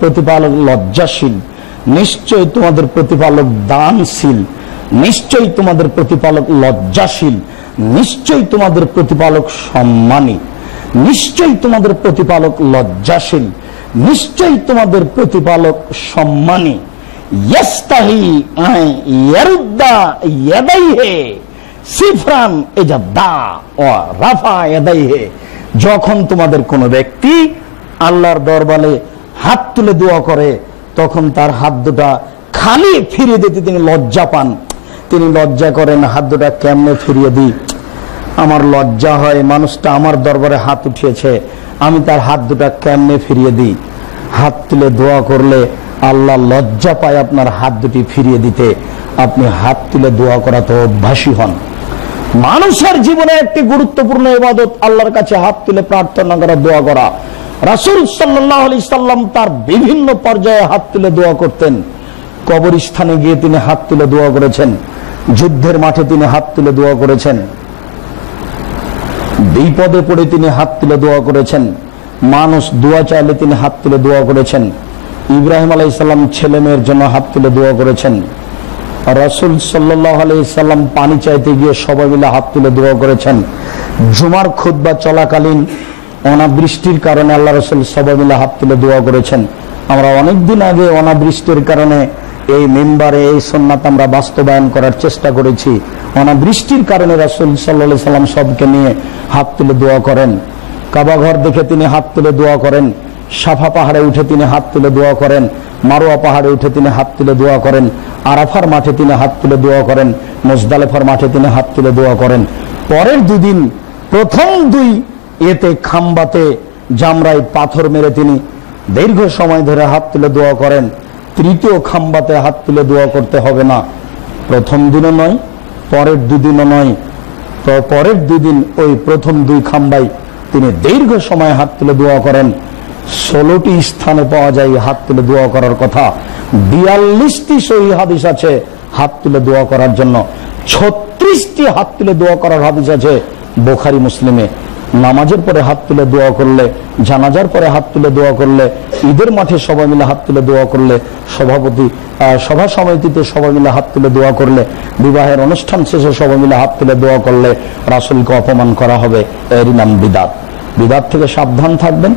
প্রতিপালক লজ্জাশীল নিশ্চয় তোমাদের প্রতিপালক সম্মানী নিশ্চয় তোমাদের প্রতিপালক লজ্জাশীল নিশ্চয় তোমাদের প্রতিপালক সম্মানী। সিফরান রাফা এদাইহে, যখন তোমাদের কোন ব্যক্তি আল্লাহর দরবারে হাত তুলে দোয়া করে, তখন তার হাত দুটা খালি ফিরিয়ে দিতে তিনি লজ্জা পান। তিনি লজ্জা করেন, হাত দুটা কেমনে ফিরিয়ে দিই? আমার লজ্জা হয়, মানুষটা আমার দরবারে হাত উঠিয়েছে, আমি তার হাত দুটা কেমনে ফিরিয়ে দিই? হাত তুলে দোয়া করলে আল্লাহ লজ্জা পায় আপনার হাত দুটি ফিরিয়ে দিতে। আপনি হাত তুলে দোয়া করা তো অভ্যাসী হন। মানুষের জীবনে একটি গুরুত্বপূর্ণ ইবাদত আল্লাহর কাছে হাত তুলে প্রার্থনা করা, দোয়া করা। রাসুল সাল্লাহ আলি সাল্লাম তার বিভিন্ন পর্যায়ে হাত তুলে দোয়া করতেন। কবরস্থানে গিয়ে তিনি হাত তুলে দোয়া করেছেন। যুদ্ধের মাঠে তিনি হাত তুলে দোয়া করেছেন। বিপদে পড়ে তিনি হাত তুলে দোয়া করেছেন। মানুষ দোয়া চাইলে তিনি হাত তুলে দোয়া করেছেন। ইব্রাহিম আলাইসাল্লাম ছেলে মেয়ের জন্য হাত তুলে দোয়া করেছেন। রসুল সাল্লাহ আলাইসাল্লাম পানি চাইতে গিয়ে সবাই মিলে হাত তুলে দোয়া করেছেন। জুমার খুদ্া চলাকালীন অনাবৃষ্টির কারণে আল্লাহ রসুল সবাই মিলে হাত তুলে দোয়া করেছেন। আমরা অনেকদিন আগে অনাবৃষ্টির কারণে এই মেম্বারে, এই সন্ন্যাত আমরা বাস্তবায়ন করার চেষ্টা করেছি। অনাবৃষ্টির কারণে রাসুল সাল্লা সাল্লাম সবকে নিয়ে হাত তুলে দোয়া করেন। কাবাঘর দেখে তিনি হাত তুলে দোয়া করেন। সাফা পাহাড়ে উঠে তিনি হাত তুলে দোয়া করেন। মারোয়া পাহাড়ে উঠে তিনি হাত তুলে দোয়া করেন। আরাফার মাঠে তিনি হাত তুলে দোয়া করেন, মোজদালেফার মাঠে তিনি হাত তুলে দোয়া করেন। পরের দুদিন প্রথম দুই এতে খাম্বাতে জামরাই পাথর মেরে তিনি দীর্ঘ সময় ধরে হাত তুলে দোয়া করেন। তৃতীয় খাম্বাতে হাত তুলে দোয়া করতে হবে না। প্রথম দিনও নয়, পরের দুদিনও নয়। তো পরের দুদিন ওই প্রথম দুই খাম্বাই তিনি দীর্ঘ সময় হাত তুলে দোয়া করেন। ষোলোটি স্থানে পাওয়া যায় হাত তুলে দোয়া করার কথা। বিয়াল্লিশটি সহি হাদিস আছে হাত তুলে দোয়া করার জন্য। ছত্রিশটি হাত তুলে দোয়া করার হাদিস আছে বোখারি মুসলিমে। নামাজের পরে হাত তুলে দোয়া করলে, জানাজার পরে হাত তুলে দোয়া করলে, ঈদের মাঠে সবাই মিলে হাত তুলে দোয়া করলে, সভাপতি সভা সমিতিতে সবাই মিলে হাত তুলে দোয়া করলে, বিবাহের অনুষ্ঠান শেষে সবাই মিলে হাত তুলে দোয়া করলে রাসুলকে অপমান করা হবে। এরই নাম বিদাত। বিদাত থেকে সাবধান থাকবেন।